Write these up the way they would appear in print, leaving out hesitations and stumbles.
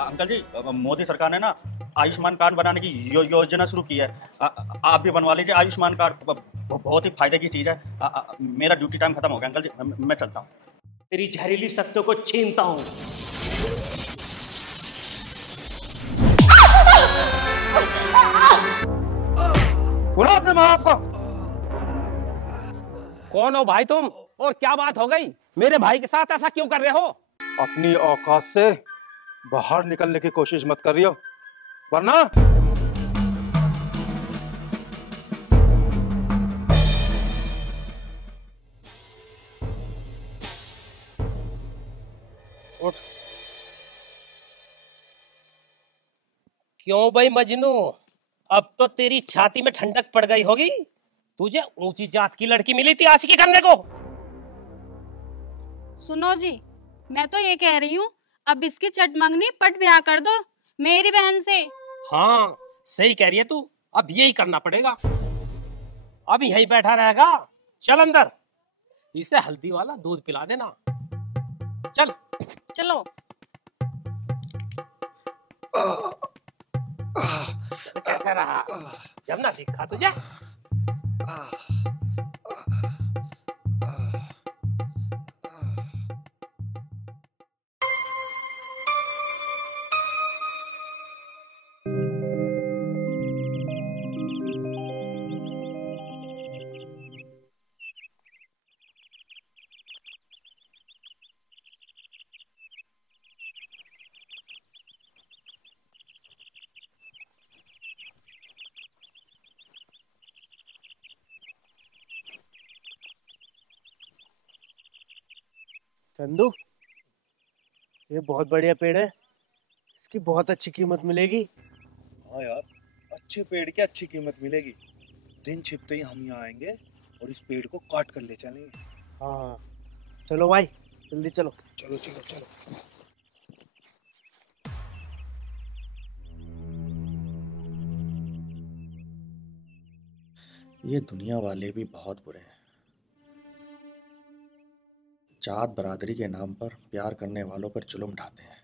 Uncle जी, मोदी सरकार ने ना आयुष्मान कार्ड बनाने की योजना शुरू की है। आप भी बनवा लीजिए आयुष्मान कार्ड। बहुत ही फायदे की चीज है। मेरा ड्यूटी टाइम खत्म हो गया अंकल जी, मैं चलता हूँ। तेरी जहरीली शक्तियों को छीनता हूँ। बोला अपने माँ बाप को। कौन हो भाई तुम, और क्या बात हो गई? मेरे भाई के साथ ऐसा क्यों कर रहे हो? अपनी औकात से बाहर निकलने की कोशिश मत करियो, वरना उठ। क्यों भाई मजनू, अब तो तेरी छाती में ठंडक पड़ गई होगी। तुझे ऊंची जात की लड़की मिली थी आशिकी करने को। सुनो जी, मैं तो ये कह रही हूँ, अब इसकी चटमंगनी पट ब्याह कर दो मेरी बहन से। हाँ सही कह रही है तू, अब यही करना पड़ेगा। अब यहीं बैठा रहेगा, चल अंदर, इसे हल्दी वाला दूध पिला देना। चल चलो। तो कैसा रहा, जब ना दिखा तुझे? चंदू, ये बहुत बढ़िया पेड़ है, इसकी बहुत अच्छी कीमत मिलेगी। हाँ यार, अच्छे पेड़ की अच्छी कीमत मिलेगी। दिन छिपते ही हम यहाँ आएंगे और इस पेड़ को काट कर ले चलेंगे। हाँ चलो भाई, जल्दी चलो। चलो चलो चलो। ये दुनिया वाले भी बहुत बुरे हैं। जात बरादरी के नाम पर प्यार करने वालों पर जुल्म ढाते हैं।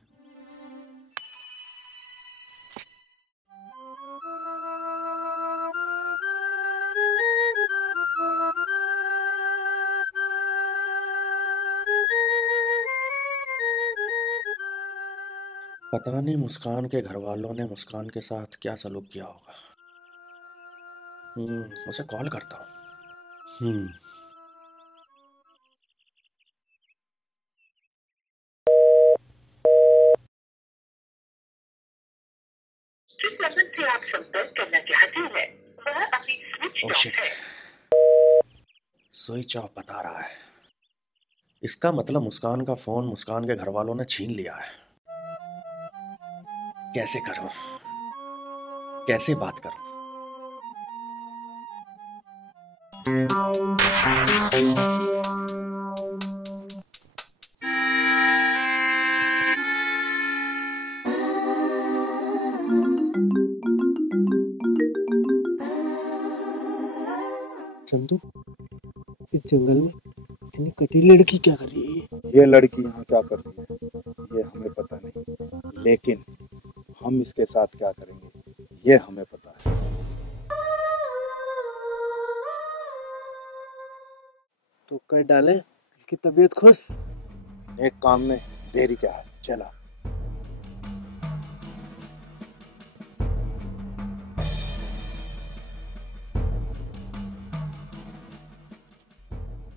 पता नहीं मुस्कान के घर वालों ने मुस्कान के साथ क्या सलूक किया होगा। उसे कॉल करता हूँ। जिस नंबर से आप संपर्क करना चाहते हैं वह अभी स्विच ऑफ है। स्विच ऑफ बता रहा है। इसका मतलब मुस्कान का फोन मुस्कान के घर वालों ने छीन लिया है। कैसे करूं, कैसे बात करूं? चंदू, इस जंगल में इतनी कटी लड़की क्या कर रही है? ये लड़की यहाँ क्या कर रही है ये हमें पता नहीं, लेकिन हम इसके साथ क्या करेंगे ये हमें पता है। तो कर डाले इसकी तबीयत खुश। एक काम में देरी क्या है, चला।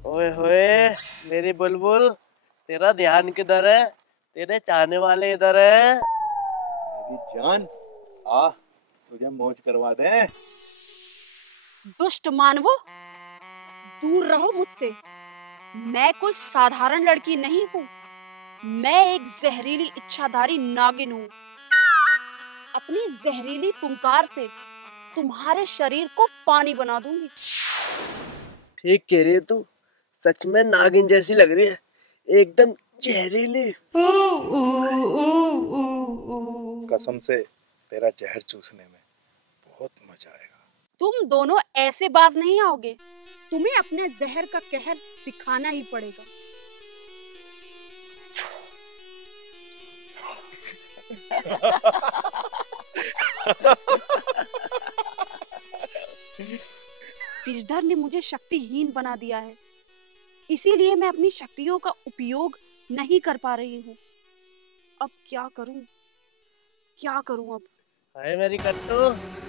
ओए होए मेरी बुलबुल, तेरा ध्यान किधर है? तेरे चाहने वाले इधर है। मेरी जान, आ तुझे मौज करवा दे। दुष्ट मानवो, दूर रहो मुझसे। मैं कोई साधारण लड़की नहीं हूँ, मैं एक जहरीली इच्छाधारी नागिन हूँ। अपनी जहरीली फुंकार से तुम्हारे शरीर को पानी बना दूंगी। ठीक कह रही है तू, सच में नागिन जैसी लग रही है, एकदम जहरीली। कसम से तेरा जहर चूसने में बहुत मजा आएगा। तुम दोनों ऐसे बाज नहीं आओगे, तुम्हें अपने जहर का कहर दिखाना ही पड़ेगा। विषधर ने मुझे शक्तिहीन बना दिया है, इसीलिए मैं अपनी शक्तियों का उपयोग नहीं कर पा रही हूँ। अब क्या करूँ, क्या करूँ अब? हाय मेरी कट्टू,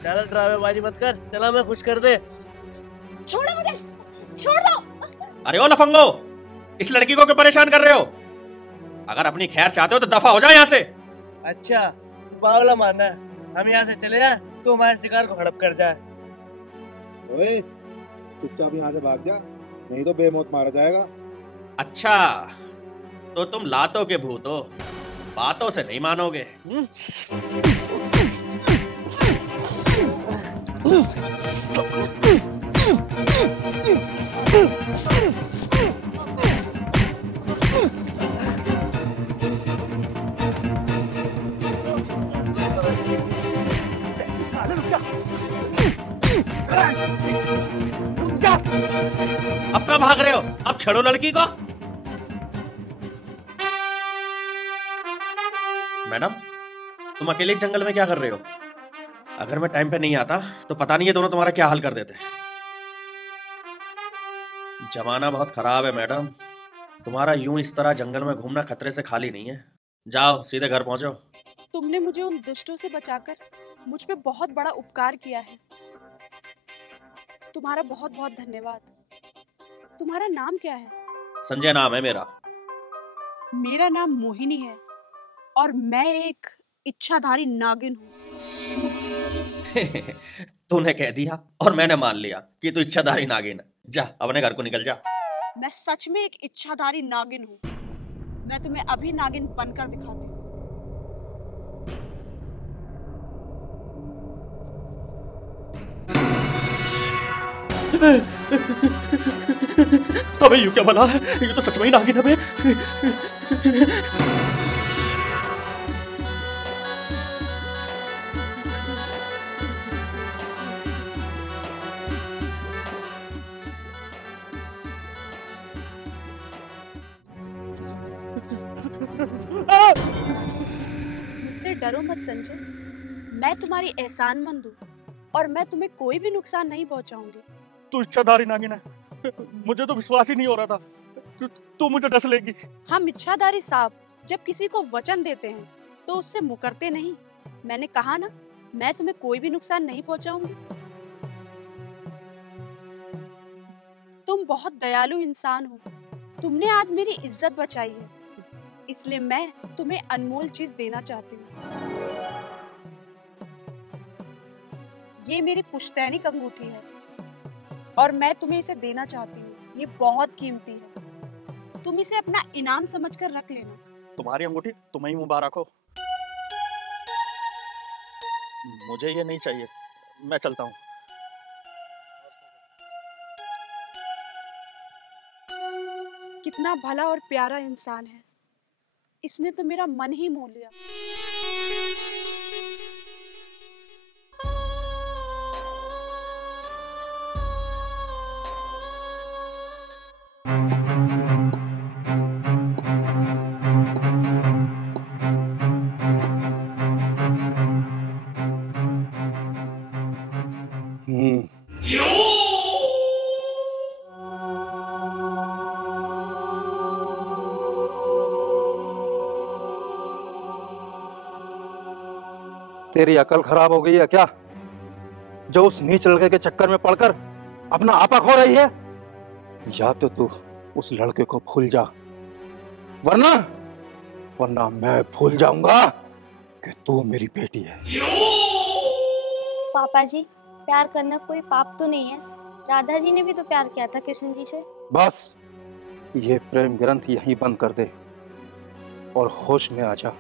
ज्यादा ड्रामेबाजी मत कर, चला मैं कुछ कर दे। छोड़ो मुझे, छोड़ दो। अरे ओ लफंगो, इस लड़की को क्यों परेशान कर रहे हो? अगर अपनी खैर चाहते हो तो दफा हो जाओ यहाँ से। अच्छा, बावला मानना है, हम यहाँ से चले जाए तो हमारे शिकार को हड़प कर जाए। ओए, चुपचाप यहाँ से भाग जा, नहीं तो बेमौत मारा जाएगा। अच्छा, तो तुम लातों के भूत हो, बातों से नहीं मानोगे। अब कहाँ भाग रहे हो? अब छेड़ो लड़की को। मैडम, तुम अकेले जंगल में क्या कर रहे हो? अगर मैं टाइम पे नहीं आता तो पता नहीं ये दोनों तुम्हारा क्या हाल कर देते। जमाना बहुत खराब है मैडम, तुम्हारा यूं इस तरह जंगल में घूमना खतरे से खाली नहीं है। जाओ सीधे घर पहुंचो। तुमने मुझे उन दुष्टों से बचाकर मुझ पे बहुत बड़ा उपकार किया है। तुम्हारा बहुत बहुत धन्यवाद। तुम्हारा नाम क्या है? संजय नाम है मेरा। मेरा नाम मोहिनी है और मैं एक इच्छाधारी नागिन हूँ। तूने कह दिया और मैंने मान लिया कि तू इच्छाधारी नागिन है। जा अपने घर को निकल जा। मैं सच में एक इच्छाधारी नागिन हूँ। मैं तुम्हें अभी नागिन बनकर दिखाती हूँ। अबे यू क्या भला है? ये तो सच में ही नागिन है बे। मुझसे डरो मत संजय, मैं तुम्हारी एहसानमंद हूँ और मैं तुम्हें कोई भी नुकसान नहीं पहुँचाऊंगी। तू इच्छाधारी नागिन है, मुझे तो विश्वास ही नहीं हो रहा था। तू मुझे डस लेगी। हम इच्छाधारी सांप जब किसी को वचन देते हैं तो उससे मुकरते नहीं। मैंने कहा ना, मैं तुम्हें कोई भी नुकसान नहीं पहुंचाऊंगी। तुम बहुत दयालु इंसान हो। तुमने आज मेरी इज्जत बचाई है, इसलिए मैं तुम्हें अनमोल चीज देना चाहती हूँ। ये मेरी पुश्तैनी अंगूठी है और मैं तुम्हें इसे देना चाहती हूँ। ये बहुत कीमती है, तुम इसे अपना इनाम समझकर रख लेना। तुम्हारी अंगूठी तुम्हें ही मुबारक हो। मुझे ये नहीं चाहिए, मैं चलता हूँ। कितना भला और प्यारा इंसान है, इसने तो मेरा मन ही मोह लिया। तेरी अकल खराब हो गई है क्या, जो उस नीच लड़के के चक्कर में पड़कर अपना आपा खो रही है? या तो तू उस लड़के को भूल जा, वरना मैं भूल जाऊंगा कि तू मेरी बेटी है। पापा जी, प्यार करना कोई पाप तो नहीं है। राधा जी ने भी तो प्यार किया था कृष्ण जी से। बस ये प्रेम ग्रंथ यहीं बंद कर दे और होश में आ जा।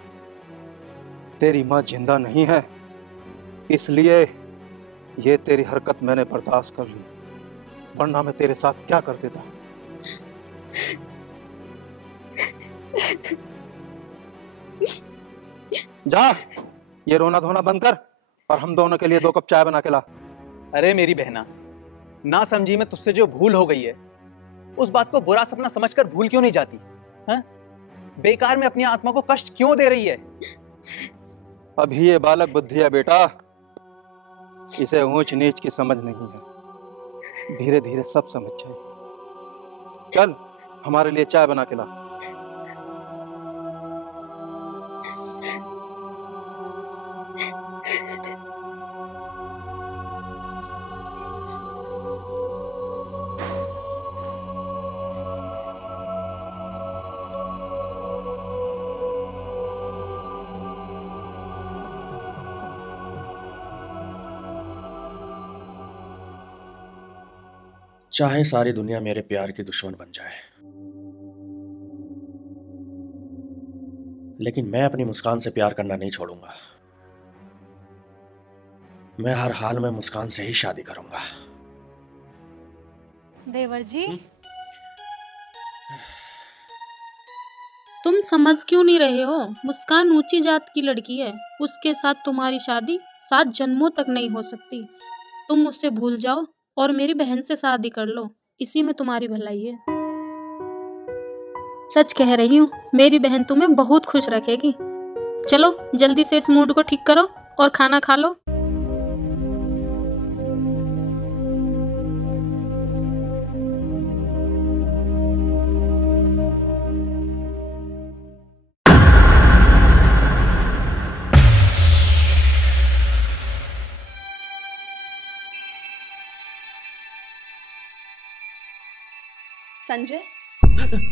तेरी माँ जिंदा नहीं है, इसलिए ये तेरी हरकत मैंने बर्दाश्त कर ली, वरना मैं तेरे साथ क्या कर देता। जा, ये रोना धोना बंद कर और हम दोनों के लिए 2 कप चाय बना के ला। अरे मेरी बहना, ना समझी में तुझसे जो भूल हो गई है, उस बात को बुरा सपना समझकर भूल क्यों नहीं जाती? हाँ? बेकार में अपनी आत्मा को कष्ट क्यों दे रही है? अभी ये बालक बुद्धि है बेटा, इसे ऊंच नीच की समझ नहीं है। धीरे धीरे सब समझ जाए। चल हमारे लिए चाय बना के ला। चाहे सारी दुनिया मेरे प्यार की दुश्मन बन जाए, लेकिन मैं अपनी मुस्कान से प्यार करना नहीं छोड़ूंगा। मैं हर हाल में मुस्कान से ही शादी करूंगा। देवर जी, तुम समझ क्यों नहीं रहे हो? मुस्कान ऊंची जात की लड़की है, उसके साथ तुम्हारी शादी 7 जन्मों तक नहीं हो सकती। तुम उससे भूल जाओ और मेरी बहन से शादी कर लो, इसी में तुम्हारी भलाई है। सच कह रही हूँ, मेरी बहन तुम्हें बहुत खुश रखेगी। चलो जल्दी से इस मूड को ठीक करो और खाना खा लो। संजय,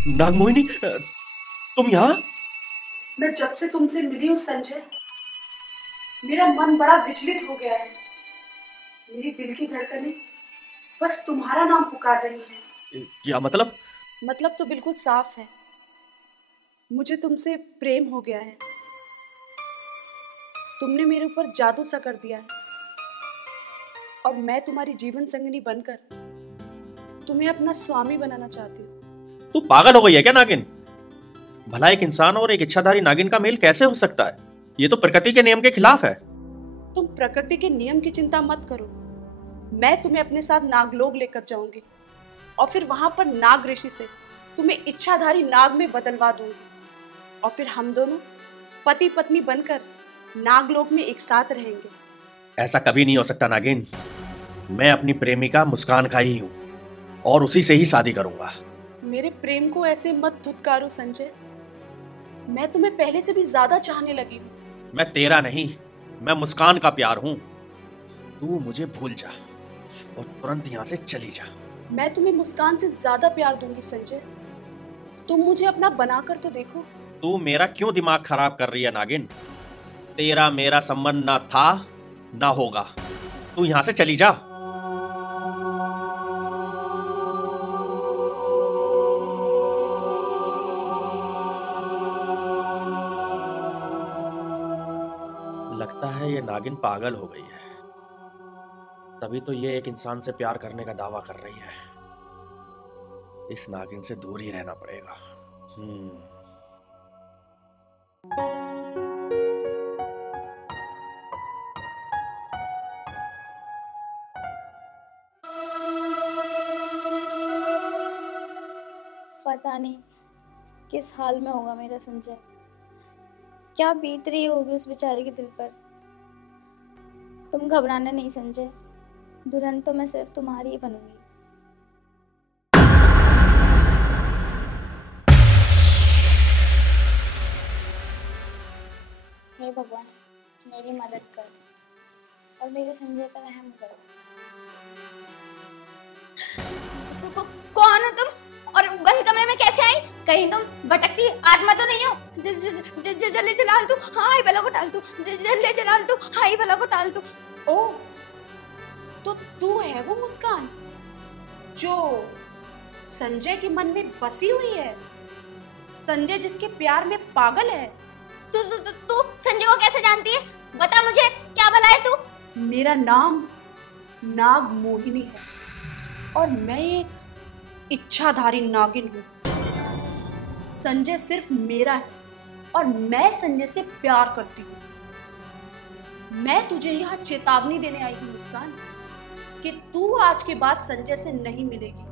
नागमोहिनी, तुम यहाँ? मैं जब से तुमसे मिली हूँ संजय, मेरा मन बड़ा विचलित हो गया है। मेरी दिल की धड़कनें बस तुम्हारा नाम पुकार रही हैं। क्या मतलब? मतलब तो बिल्कुल साफ है, मुझे तुमसे प्रेम हो गया है। तुमने मेरे ऊपर जादू सा कर दिया है और मैं तुम्हारी जीवन संगिनी बनकर तुम्हें अपना स्वामी बनाना चाहती हूँ। तू पागल हो गई है क्या नागिन? भला एक इंसान और एक इच्छाधारी नागिन का मेल कैसे हो सकता है? ये तो प्रकृति के नियम के खिलाफ है। तुम प्रकृति के नियम की चिंता मत करो, मैं तुम्हें अपने साथ नागलोक लेकर जाऊंगी और फिर वहां पर नाग ऋषि से तुम्हें इच्छाधारी नाग में बदलवा दूंगी और फिर हम दोनों पति पत्नी बनकर नागलोक में एक साथ रहेंगे। ऐसा कभी नहीं हो सकता नागिन। मैं अपनी प्रेमिका मुस्कान का ही हूँ और उसी से ही शादी करूंगा। मेरे प्रेम को ऐसे मत धुतकारो संजय, मैं तुम्हें पहले से भी ज्यादा चाहने लगी हूँ। मैं तेरा नहीं, मैं मुस्कान का प्यार हूँ। तू मुझे भूल जा और तुरंत यहाँ से चली जा। मैं तुम्हें मुस्कान से ज्यादा प्यार दूंगी संजय, तुम मुझे अपना बनाकर तो देखो। तू मेरा क्यों दिमाग खराब कर रही है नागिन? तेरा मेरा संबंध ना था ना होगा। तू यहाँ से चली जा। लगता है ये नागिन पागल हो गई है, तभी तो ये एक इंसान से प्यार करने का दावा कर रही है। इस नागिन से दूर ही रहना पड़ेगा। पता नहीं किस हाल में होगा मेरा संजय, क्या बीत रही होगी उस बेचारे के दिल पर। तुम घबराना नहीं संजय, दुल्हन तो मैं सिर्फ तुम्हारी ही बनूंगी। हे भगवान, मेरी मदद कर और मेरे संजय पर रहम करो। कौन हो तुम और बंद कमरे में कैसे आई? कहीं तुम भटकती आत्मा तो नहीं हो? जल्दी जलाल तू, हाय भला को टाल तू, जल्दी जलाल तू, हाय भला को टाल तू। ओ, तो तू है वो मुस्कान जो संजय के मन में बसी हुई है, संजय जिसके प्यार में पागल है। तू संजय को कैसे जानती है? बता मुझे, क्या भला है तू? मेरा नाम नाग मोहिनी है और मैं एक इच्छाधारी नागिन हूँ। संजय सिर्फ मेरा है और मैं संजय से प्यार करती हूँ। मैं तुझे यहाँ चेतावनी देने आई हूँ मुस्कान कि तू आज के बाद संजय से नहीं मिलेगी,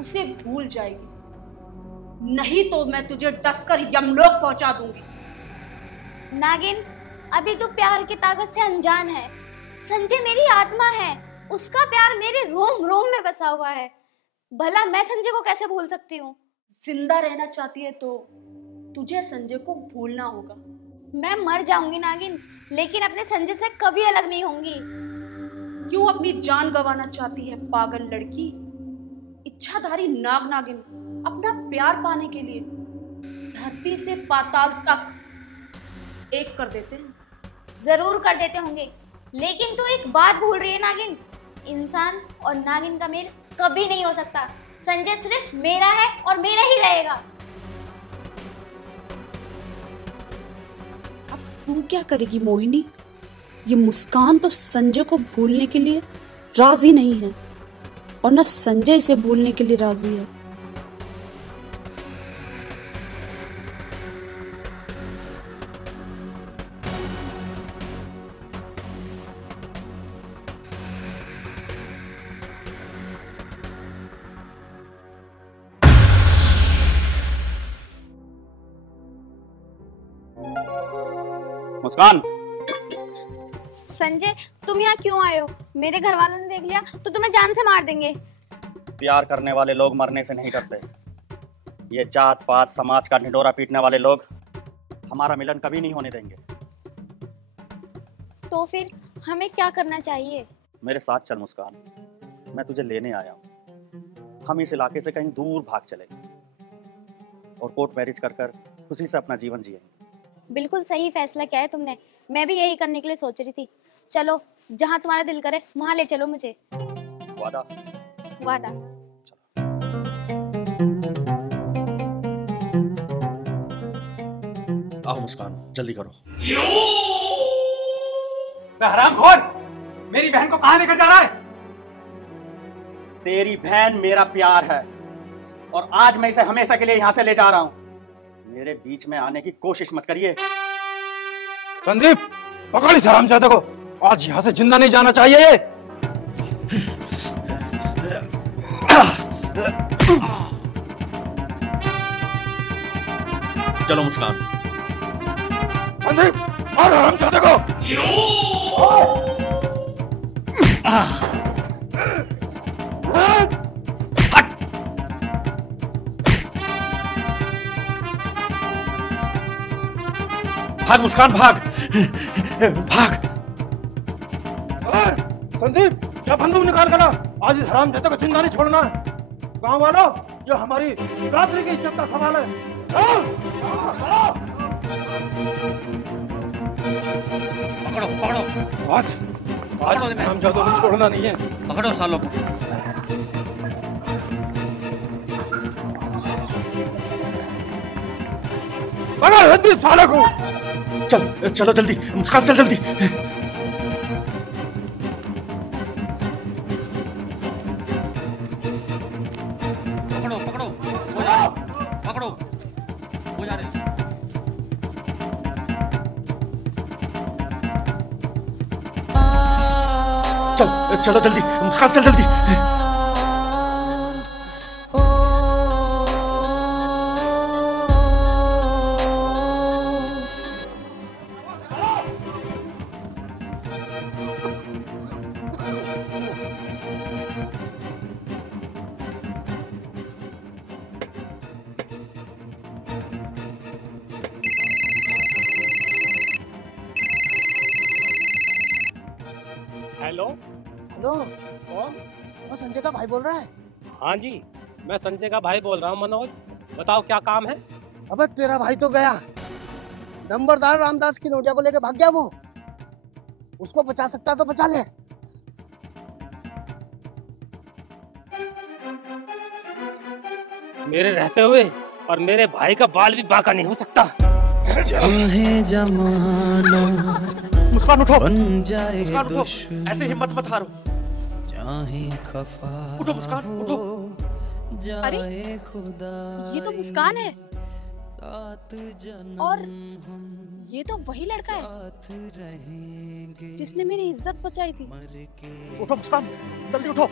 उसे भूल जाएगी, नहीं तो मैं तुझे डसकर यमलोक पहुंचा दूंगी। नागिन, अभी तू प्यार की ताकत से अनजान है। संजय मेरी आत्मा है, उसका प्यार मेरे रोम रोम में बसा हुआ है। भला मैं संजय को कैसे भूल सकती हूँ? जिंदा रहना चाहती है तो तुझे संजय को भूलना होगा। मैं मर जाऊंगी नागिन, लेकिन अपने संजय से कभी अलग नहीं होंगी। क्यों अपनी जान गंवाना चाहती है पागल लड़की? इच्छाधारी नाग नागिन अपना प्यार पाने के लिए धरती से पाताल तक एक कर देते हैं। जरूर कर देते होंगे, लेकिन तू एक बात भूल रही है नागिन, इंसान और नागिन का मेल कभी नहीं हो सकता। संजय सिर्फ मेरा है और मेरा ही रहेगा। अब तू क्या करेगी मोहिनी? ये मुस्कान तो संजय को भूलने के लिए राजी नहीं है और न संजय इसे भूलने के लिए राजी है। मुस्कान, संजय तुम यहाँ क्यों आए हो? मेरे घर वालों ने देख लिया तो तुम्हें जान से मार देंगे। प्यार करने वाले लोग मरने से नहीं डरते। ये जात पात समाज का ढिंढोरा पीटने वाले लोग हमारा मिलन कभी नहीं होने देंगे। तो फिर हमें क्या करना चाहिए? मेरे साथ चल मुस्कान, मैं तुझे लेने आया हूँ। हम इस इलाके से कहीं दूर भाग चलेंगे और कोर्ट मैरिज कर कर खुशी से अपना जीवन जिएंगे। बिल्कुल सही फैसला किया है तुमने। मैं भी यही करने के लिए सोच रही थी। चलो, जहाँ तुम्हारा दिल करे वहाँ ले चलो मुझे। वादा? वादा। आओ मुस्कान, जल्दी करो। हरामखोर, मेरी बहन को कहाँ लेकर जा रहा है? तेरी बहन मेरा प्यार है और आज मैं इसे हमेशा के लिए यहाँ से ले जा रहा हूँ। मेरे बीच में आने की कोशिश मत करिए। संदीप, पकड़ इस हरामजादे को, आज यहाँ से जिंदा नहीं जाना चाहिए ये। चलो मुस्कान। संदीप, मार हरामजादे को। भाग मुस्कान, भाग भाग। संदीप, क्या बंदूक निकाल कर? आज इस हरामजादे को जिंदा नहीं छोड़ना है। गाँव वालों, ये हमारी रात्रि की इज्जत का सवाल है। पकड़ो पकड़ो। आज हरामजादों को छोड़ना नहीं है। पकड़ो सालों को। पकड़ संदीप साले को। चल चलो जल्दी मुस्कान, चल जल्दी। पकड़ो पकड़ो, वो जा रहे, पकड़ो, वो जा रहे। चल चलो जल्दी मुस्कान, चल जल्दी। हेलो हेलो, कौन? वो संजय का भाई बोल रहा है? हाँ जी, मैं संजय का भाई बोल रहा हूँ। मनोज, बताओ क्या काम है? अबे तेरा भाई तो गया, नंबरदार रामदास की नोटिया को लेके भाग गया। वो उसको बचा सकता तो बचा ले। मेरे रहते हुए और मेरे भाई का बाल भी बांका नहीं हो सकता। चाहे जमाना मुस्कान उठो, जाए मुस्कान उठो, ऐसे हिम्मत मत हारो। चाहे खफा उठो मुस्कान, उठो। अरे ये तो मुस्कान है और ये तो वही लड़का है जिसने मेरी इज्जत बचाई थी। उठो मुस्कान, जल्दी उठो।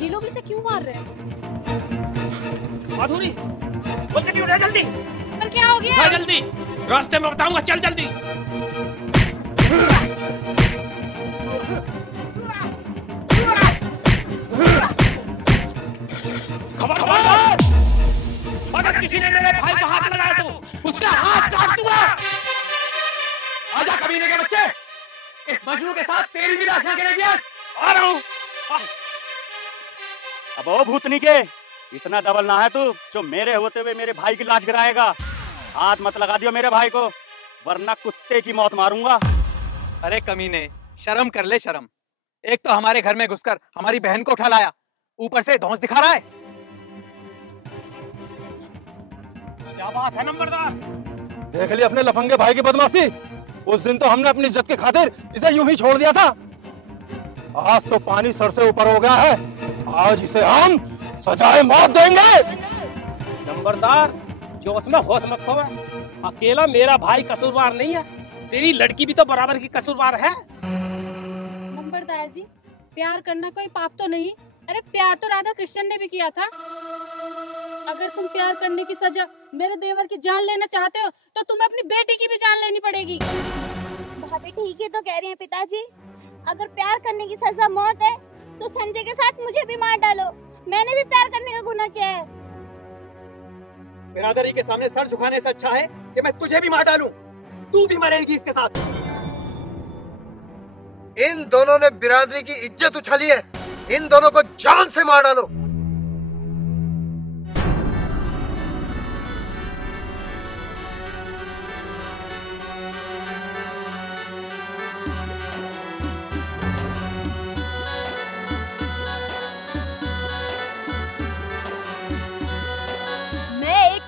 ये लोग इसे जल्दी, रास्ते में बताऊंगा, चल जल्दी। खबरदार, अगर किसी ने मेरे भाई को हाथ लगाया तो उसका हाथ काट दूंगा। आजा कमीने के बच्चे, इस मजनू के साथ तेरी भी लाश गिरेगी आज। आ रहा हूँ। अब ओ भूतनी के, इतना डबल ना है तू जो मेरे होते हुए मेरे भाई की लाश गिराएगा। हाथ मत लगा दियो मेरे भाई को, वरना कुत्ते की मौत मारूंगा। अरे कमीने, शर्म कर ले शर्म। एक तो हमारे घर में घुसकर हमारी बहन को उठा लाया, ऊपर से धौंस दिखा रहा है। क्या बात है नंबरदार? देख ली अपने लफंगे भाई की बदमाशी। उस दिन तो हमने अपनी इज्जत की खातिर इसे यूं ही छोड़ दिया था। आज तो पानी सर से ऊपर हो गया है, आज इसे हम सजाए मौत देंगे। नंबरदार, जोश में होश मत खोवे। अकेला मेरा भाई कसूरवार नहीं है, तेरी लड़की भी तो बराबर की कसूरवार है। नंबरदार जी, प्यार करना कोई पाप तो नहीं। अरे प्यार तो राधा कृष्ण ने भी किया था। अगर तुम प्यार करने की सजा मेरे देवर की जान लेना चाहते हो तो तुम्हें अपनी बेटी की भी जान लेनी पड़ेगी। भाभी ठीक ही तो कह रही हैं पिताजी। अगर प्यार करने की सजा मौत है तो संजय के साथ मुझे भी मार डालो। मैंने भी प्यार करने का गुनाह किया है। बिरादरी के सामने सर झुकाने से अच्छा है कि मैं तुझे भी मार डालूं। तू भी मरेगी इसके साथ। इन दोनों ने बिरादरी की इज्जत उछाली है, इन दोनों को जान से मार डालो।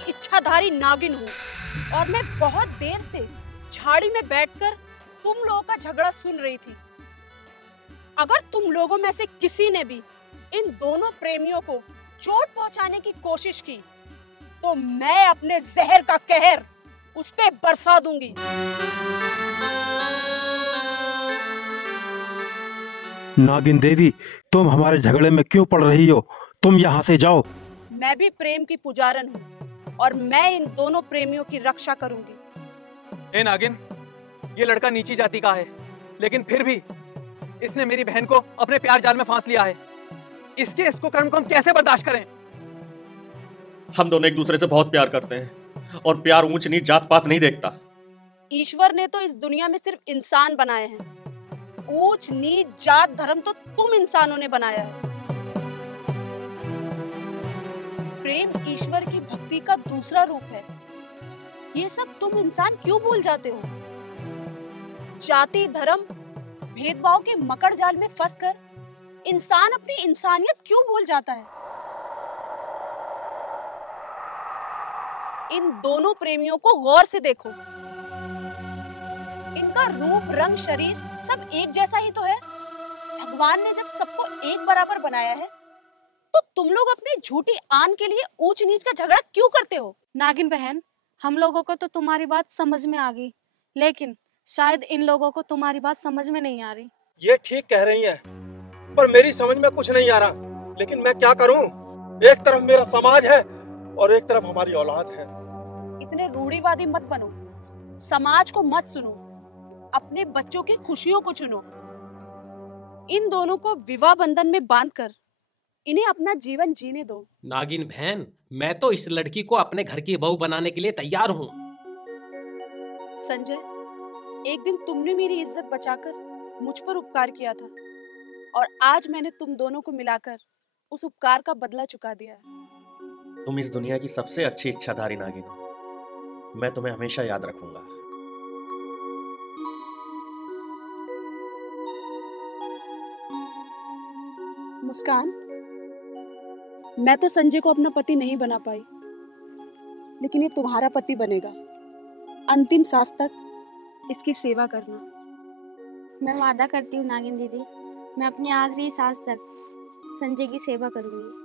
इच्छाधारी नागिन हूँ और मैं बहुत देर से झाड़ी में बैठकर तुम लोगों का झगड़ा सुन रही थी। अगर तुम लोगों में से किसी ने भी इन दोनों प्रेमियों को चोट पहुंचाने की कोशिश की तो मैं अपने जहर का कहर उस पे बरसा दूंगी। नागिन देवी, तुम हमारे झगड़े में क्यों पड़ रही हो? तुम यहाँ से जाओ। मैं भी प्रेम की पुजारन हूँ और मैं इन दोनों प्रेमियों की रक्षा करूंगी। ए नागिन, ये लड़का नीची जाति का है, लेकिन फिर भी इसने मेरी बहन को अपने प्यार जाल में फांस लिया है। इसको कर्म को हम कैसे बर्दाश्त करें? हम दोनों एक दूसरे से बहुत प्यार करते हैं और प्यार ऊंच नीच जात पात नहीं देखता। ईश्वर ने तो इस दुनिया में सिर्फ इंसान बनाए हैं, ऊंच नीच जात धर्म तो तुम इंसानों ने बनाया है। प्रेम ईश्वर की भक्ति का दूसरा रूप है। ये सब तुम इंसान क्यों भूल जाते हो? जाति धर्म भेदभाव के मकड़ जाल में फंसकर इंसान अपनी इंसानियत क्यों भूल जाता है? इन दोनों प्रेमियों को गौर से देखो। इनका रूप रंग शरीर सब एक जैसा ही तो है। भगवान ने जब सबको एक बराबर बनाया है तो तुम लोग अपनी झूठी आन के लिए ऊंच नीच का झगड़ा क्यों करते हो? नागिन बहन, हम लोगों को तो तुम्हारी बात समझ में आ गई, लेकिन शायद इन लोगों को तुम्हारी बात समझ में नहीं आ रही। ये ठीक कह रही हैं, पर मेरी समझ में कुछ नहीं आ रहा। लेकिन मैं क्या करूं? एक तरफ मेरा समाज है और एक तरफ हमारी औलाद है। इतने रूढ़िवादी मत बनो। समाज को मत सुनो, अपने बच्चों की खुशियों को चुनो। इन दोनों को विवाह बंधन में बांधकर इन्हें अपना जीवन जीने दो। नागिन बहन, मैं तो इस लड़की को अपने घर की बहू बनाने के लिए तैयार हूँ। संजय, एक दिन तुमने मेरी इज्जत बचाकर मुझ पर उपकार किया था और आज मैंने तुम दोनों को मिलाकर उस उपकार का बदला चुका दिया है। तुम इस दुनिया की सबसे अच्छी इच्छाधारी नागिन हो। मैं तुम्हें हमेशा याद रखूंगा। मुस्कान, मैं तो संजय को अपना पति नहीं बना पाई, लेकिन ये तुम्हारा पति बनेगा। अंतिम सांस तक इसकी सेवा करना। मैं वादा करती हूँ नागिन दीदी, मैं अपनी आखिरी सांस तक संजय की सेवा करूंगी।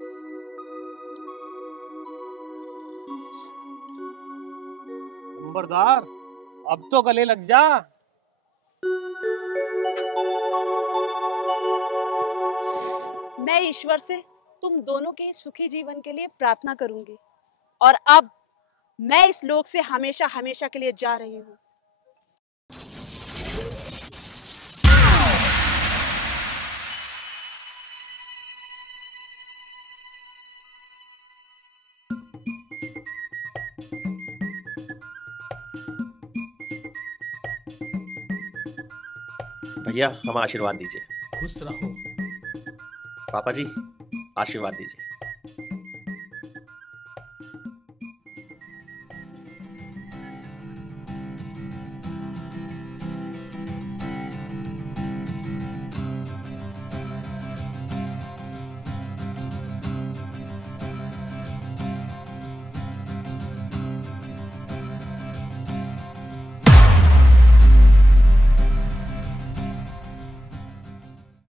नंबरदार, अब तो गले लग जा। मैं ईश्वर से तुम दोनों के सुखी जीवन के लिए प्रार्थना करूंगी और अब मैं इस लोक से हमेशा हमेशा के लिए जा रही हूँ। भैया हम आशीर्वाद दीजिए। खुश रहो। पापा जी आशीर्वाद दीजिए।